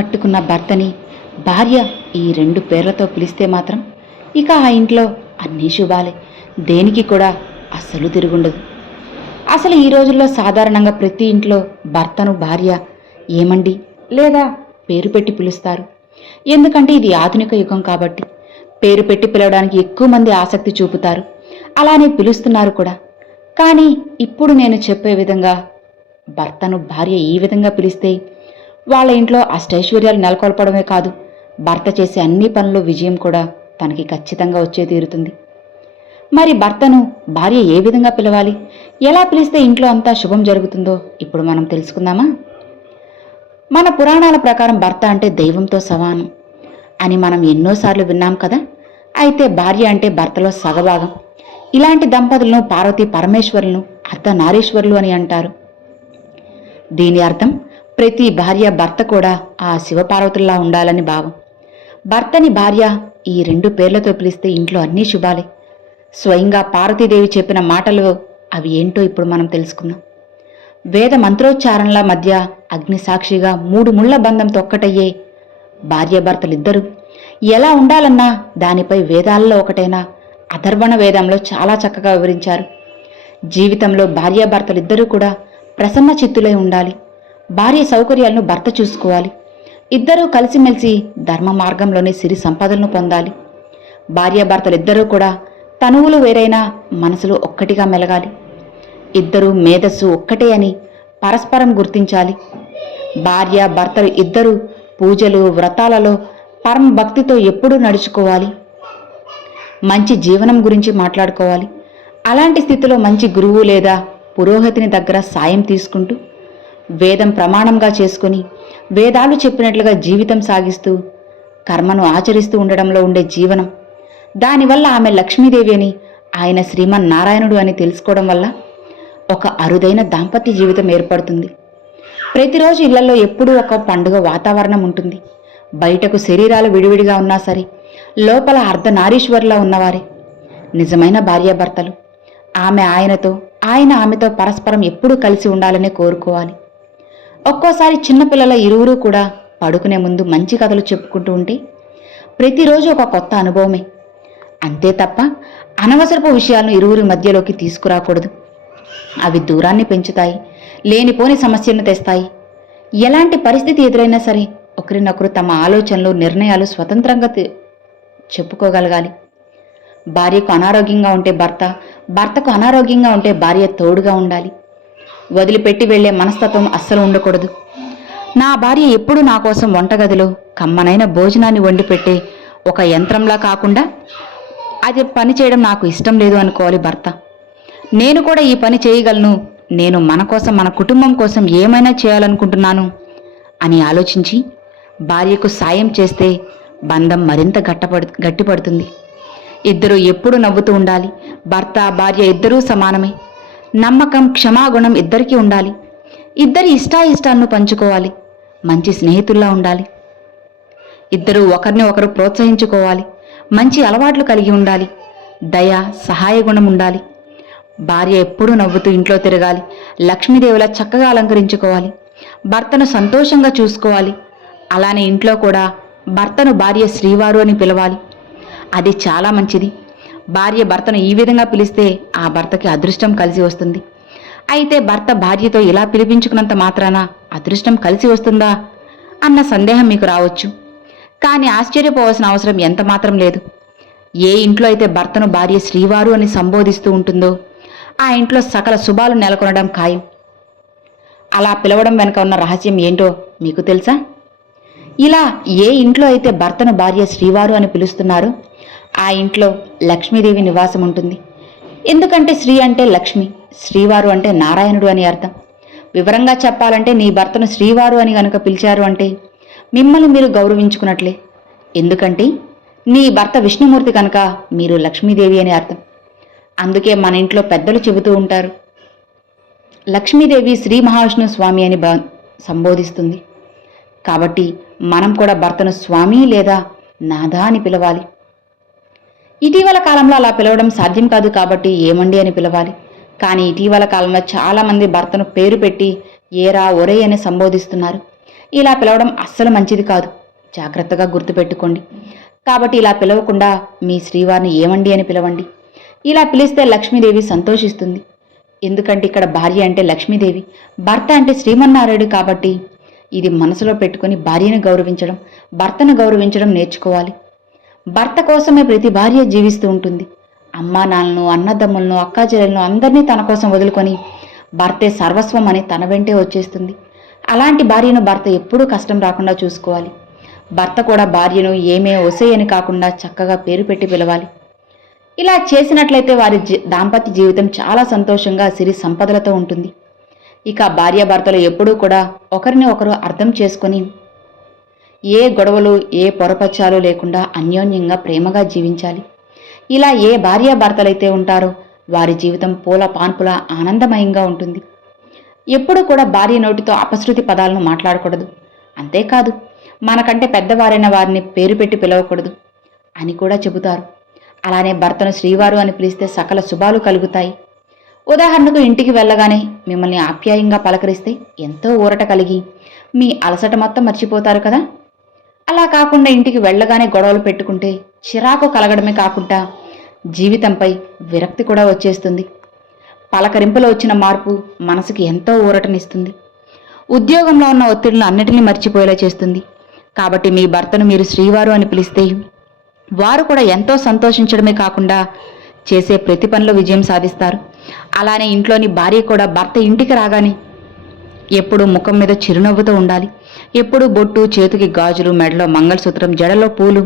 కట్టుకున్న భర్తని భార్య ఈ రెండు పేర్లతో పిలిస్తే మాత్రం ఇక ఆ ఇంట్లో అన్నీ శుభాలే. దేనికి కూడా అస్సలు తిరుగుండదు. అసలు ఈ రోజుల్లో సాధారణంగా ప్రతి ఇంట్లో భర్తను భార్య ఏమండి లేదా పేరు పెట్టి పిలుస్తారు? ఎందుకంటే ఇది ఆధునిక యుగం కాబట్టి. పేరు పెట్టి పిలవడానికి ఎక్కువ మంది ఆసక్తి చూపుతారు. అలానే పిలుస్తున్నారు కూడా. కానీ ఇప్పుడు నేను చెప్పే విధంగా భర్తను భార్య ఈ విధంగా పిలిస్తే వాళ్ళ ఇంట్లో అష్టైశ్వర్యాలు నెలకొల్పడమే కాదు భర్త చేసే అన్ని పనులు విజయం కూడా తనకి ఖచ్చితంగా వచ్చే తీరుతుంది. మరి భర్తను భార్య ఏ విధంగా పిలవాలి? ఎలా పిలిస్తే ఇంట్లో అంతా శుభం జరుగుతుందో ఇప్పుడు మనం తెలుసుకుందామా? మన పురాణాల ప్రకారం భర్త అంటే దైవంతో సమానం అని మనం ఎన్నోసార్లు విన్నాం కదా? అయితే భార్య అంటే భర్తలో సగభాగం. ఇలాంటి దంపతులను పార్వతీ పరమేశ్వరులను అర్ధనారీశ్వరులు అని అంటారు. దీని అర్థం ప్రతి భార్య భర్త కూడా ఆ శివపార్వతుల్లా ఉండాలని భావం. భర్తని భార్య ఈ రెండు పేర్లతో పిలిస్తే ఇంట్లో అన్నీ శుభాలే. స్వయంగా పార్వతీదేవి చెప్పిన మాటలు అవి ఏంటో ఇప్పుడు మనం తెలుసుకుందాం. వేద మంత్రోచ్చారణల మధ్య అగ్నిసాక్షిగా మూడు ముళ్ళ బంధంతో ఒక్కటయ్యే భార్యాభర్తలిద్దరూ ఎలా ఉండాలన్నా దానిపై వేదాల్లో ఒకటైన అథర్వణ వేదంలో చాలా చక్కగా వివరించారు. జీవితంలో భార్యాభర్తలిద్దరూ కూడా ప్రసన్న చిత్తులై ఉండాలి. భార్య సౌకర్యాలను భర్త చూసుకోవాలి. ఇద్దరూ కలిసిమెలిసి ధర్మ మార్గంలోనే సిరి సంపదలను పొందాలి. భార్యాభర్తలిద్దరూ కూడా తనువులు వేరైనా మనసులు ఒక్కటిగా మెలగాలి. ఇద్దరూ మేధస్సు ఒక్కటే అని పరస్పరం గుర్తించాలి. భార్య భర్తలు ఇద్దరు పూజలు వ్రతాలలో పరమ భక్తితో ఎప్పుడూ నడుచుకోవాలి. మంచి జీవనం గురించి మాట్లాడుకోవాలి. అలాంటి స్థితిలో మంచి గురువు లేదా పురోహితుని దగ్గర సాయం తీసుకుంటూ వేదం ప్రమాణంగా చేసుకుని వేదాలు చెప్పినట్లుగా జీవితం సాగిస్తూ కర్మను ఆచరిస్తూ ఉండడంలో ఉండే జీవనం. దానివల్ల ఆమె లక్ష్మీదేవి అని ఆయన శ్రీమన్నారాయణుడు అని తెలుసుకోవడం వల్ల ఒక అరుదైన దాంపత్య జీవితం ఏర్పడుతుంది. ప్రతిరోజు ఇళ్ళలో ఎప్పుడూ ఒక పండుగ వాతావరణం ఉంటుంది. బయటకు శరీరాలు విడివిడిగా ఉన్నా సరే లోపల అర్ధనారీశ్వరులా ఉన్నవారే. నిజమైన భార్యాభర్తలు. ఆమె ఆయనతో ఆయన ఆమెతో పరస్పరం ఎప్పుడూ కలిసి ఉండాలని కోరుకోవాలి. ఒక్కోసారి చిన్నపిల్లల ఇరువురు కూడా పడుకునే ముందు మంచి కథలు చెప్పుకుంటూ ఉంటే ప్రతిరోజు ఒక కొత్త అనుభవమే. అంతే తప్ప అనవసరపు విషయాలను ఇరువురి మధ్యలోకి తీసుకురాకూడదు. అవి దూరాన్ని పెంచుతాయి లేనిపోని సమస్యలను తెస్తాయి. ఎలాంటి పరిస్థితి ఎదురైనా సరే ఒకరినొకరు తమ ఆలోచనలు నిర్ణయాలు స్వతంత్రంగా చెప్పుకోగలగాలి. భార్యకు అనారోగ్యంగా ఉంటే భర్త భర్తకు అనారోగ్యంగా ఉంటే భార్య తోడుగా ఉండాలి. వదిలిపెట్టి వెళ్ళే మనస్తత్వం అస్సలు ఉండకూడదు. నా భార్య ఎప్పుడూ నా కోసం వంటగదిలో కమ్మనైన భోజనాన్ని వండిపెట్టే ఒక యంత్రంలా కాకుండా అది పని చేయడం నాకు ఇష్టం లేదు అనుకోవాలి భర్త. నేను కూడా ఈ పని చేయగలను. నేను మన కోసం మన కుటుంబం కోసం ఏమైనా చేయాలనుకుంటున్నాను అని ఆలోచించి భార్యకు సాయం చేస్తే బంధం మరింత గట్టపడు గట్టిపడుతుంది. ఇద్దరు ఎప్పుడు నవ్వుతూ ఉండాలి. భర్త భార్య ఇద్దరూ సమానమే. నమ్మకం క్షమాగుణం ఇద్దరికీ ఉండాలి. ఇద్దరి ఇష్టాయిష్టాలను పంచుకోవాలి. మంచి స్నేహితుల్లా ఉండాలి. ఇద్దరు ఒకరిని ఒకరు ప్రోత్సహించుకోవాలి. మంచి అలవాట్లు కలిగి ఉండాలి. దయ సహాయ గుణం ఉండాలి. భార్య ఎప్పుడూ నవ్వుతూ ఇంట్లో తిరగాలి. లక్ష్మీదేవిలా చక్కగా అలంకరించుకోవాలి. భర్తను సంతోషంగా చూసుకోవాలి. అలానే ఇంట్లో కూడా భర్తను భార్య శ్రీవారు అని పిలవాలి. అది చాలా మంచిది. భార్య భర్తను ఈ విధంగా పిలిస్తే ఆ భర్తకి అదృష్టం కలిసి వస్తుంది. అయితే భర్త భార్యతో ఇలా పిలిపించుకున్నంత మాత్రాన అదృష్టం కలిసి వస్తుందా? అన్న సందేహం మీకు రావచ్చు. కానీ ఆశ్చర్యపోవాల్సిన అవసరం ఎంత మాత్రం లేదు. ఏ ఇంట్లో అయితే భర్తను భార్య శ్రీవారు అని సంబోధిస్తూ ఉంటుందో ఆ ఇంట్లో సకల శుభాలు నెలకొనడం ఖాయం. అలా పిలవడం వెనుక ఉన్న రహస్యం ఏంటో మీకు తెలుసా? ఇలా ఏ ఇంట్లో అయితే భర్తను భార్య శ్రీవారు అని పిలుస్తున్నారో ఆ ఇంట్లో లక్ష్మీదేవి నివాసం ఉంటుంది. ఎందుకంటే శ్రీ అంటే లక్ష్మి శ్రీవారు అంటే నారాయణుడు అని అర్థం. వివరంగా చెప్పాలంటే నీ భర్తను శ్రీవారు అని గనుక పిలిచారు అంటే మిమ్మల్ని మీరు గౌరవించుకున్నట్లే. ఎందుకంటే నీ భర్త విష్ణుమూర్తి కనుక మీరు లక్ష్మీదేవి అని అర్థం. అందుకే మన ఇంట్లో పెద్దలు చెబుతూ ఉంటారు. లక్ష్మీదేవి శ్రీ మహావిష్ణు స్వామి అని సంబోధిస్తుంది. కాబట్టి మనం కూడా భర్తను స్వామి లేదా నాదా అని పిలవాలి. ఇటీవల కాలంలో అలా పిలవడం సాధ్యం కాదు కాబట్టి ఏమండి అని పిలవాలి. కానీ ఇటీవల కాలంలో చాలామంది భర్తను పేరు పెట్టి ఏరా ఒరే అని సంబోధిస్తున్నారు. ఇలా పిలవడం అస్సలు మంచిది కాదు. జాగ్రత్తగా గుర్తుపెట్టుకోండి. కాబట్టి ఇలా పిలవకుండా మీ శ్రీవారిని ఏమండి అని పిలవండి. ఇలా పిలిస్తే లక్ష్మీదేవి సంతోషిస్తుంది. ఎందుకంటే ఇక్కడ భార్య అంటే లక్ష్మీదేవి భర్త అంటే శ్రీమన్నారాయుడు కాబట్టి ఇది మనసులో పెట్టుకుని భార్యను గౌరవించడం భర్తను గౌరవించడం నేర్చుకోవాలి. భర్త కోసమే ప్రతి భార్య జీవిస్తూ ఉంటుంది. అమ్మా నాన్నలను అన్నదమ్ములను అక్కాచెల్లెలను అందరినీ తన కోసం వదులుకొని భర్తే సర్వస్వం అని తన వెంటే వచ్చేస్తుంది. అలాంటి భార్యను భర్త ఎప్పుడూ కష్టం రాకుండా చూసుకోవాలి. భర్త కూడా భార్యను ఏమే ఒసేయని కాకుండా చక్కగా పేరు పెట్టి పిలవాలి. ఇలా చేసినట్లయితే వారి దాంపత్య జీవితం చాలా సంతోషంగా సిరి సంపదలతో ఉంటుంది. ఇక భార్యాభర్తలు ఎప్పుడూ కూడా ఒకరిని ఒకరు అర్థం చేసుకొని ఏ గొడవలు ఏ పొరపచ్చాలు లేకుండా అన్యోన్యంగా ప్రేమగా జీవించాలి. ఇలా ఏ భార్యాభర్తలైతే ఉంటారో వారి జీవితం పూల పాన్పుల ఆనందమయంగా ఉంటుంది. ఎప్పుడూ కూడా భార్య నోటితో అపశృతి పదాలను మాట్లాడకూడదు. అంతేకాదు మనకంటే పెద్దవారైన వారిని పేరు పెట్టి పిలవకూడదు అని కూడా చెబుతారు. అలానే భర్తను శ్రీవారు అని పిలిస్తే సకల శుభాలు కలుగుతాయి. ఉదాహరణకు ఇంటికి వెళ్ళగానే మిమ్మల్ని ఆప్యాయంగా పలకరిస్తే ఎంతో ఊరట కలిగి మీ అలసట మొత్తం మర్చిపోతారు కదా. అలా కాకుండా ఇంటికి వెళ్ళగానే గొడవలు పెట్టుకుంటే చిరాకు కలగడమే కాకుండా జీవితంపై విరక్తి కూడా వచ్చేస్తుంది. పలకరింపులో వచ్చిన మార్పు మనసుకి ఎంతో ఊరటనిస్తుంది. ఉద్యోగంలో ఉన్న ఒత్తిడిని అన్నిటినీ మర్చిపోయేలా చేస్తుంది. కాబట్టి మీ భర్తను మీరు శ్రీవారు అని పిలిస్తే వారు కూడా ఎంతో సంతోషించడమే కాకుండా చేసే ప్రతి పనిలో విజయం సాధిస్తారు. అలానే ఇంట్లోని భార్య కూడా భర్త ఇంటికి రాగానే ఎప్పుడు ముఖం మీద చిరునవ్వుతో ఉండాలి. ఎప్పుడు బొట్టు చేతికి గాజులు మెడలో మంగళసూత్రం జడలో పూలు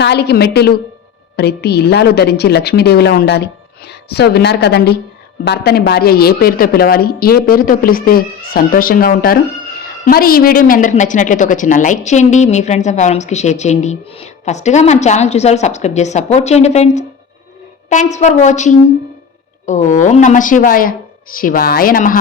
కాలికి మెట్టెలు ప్రతి ఇల్లాలు ధరించి లక్ష్మీదేవిలా ఉండాలి. సో విన్నారు కదండి భర్తని భార్య ఏ పేరుతో పిలవాలి ఏ పేరుతో పిలిస్తే సంతోషంగా ఉంటారు? మరి ఈ వీడియో మీ అందరికి నచ్చినట్లయితే ఒక చిన్న లైక్ చేయండి మీ ఫ్రెండ్స్ అండ్ ఫ్యామిలీస్కి షేర్ చేయండి. ఫస్ట్గా మన ఛానల్ చూసారు సబ్స్క్రైబ్ చేసి సపోర్ట్ చేయండి friends. Thanks for watching. Om నమ శివాయ. శివాయ నమః.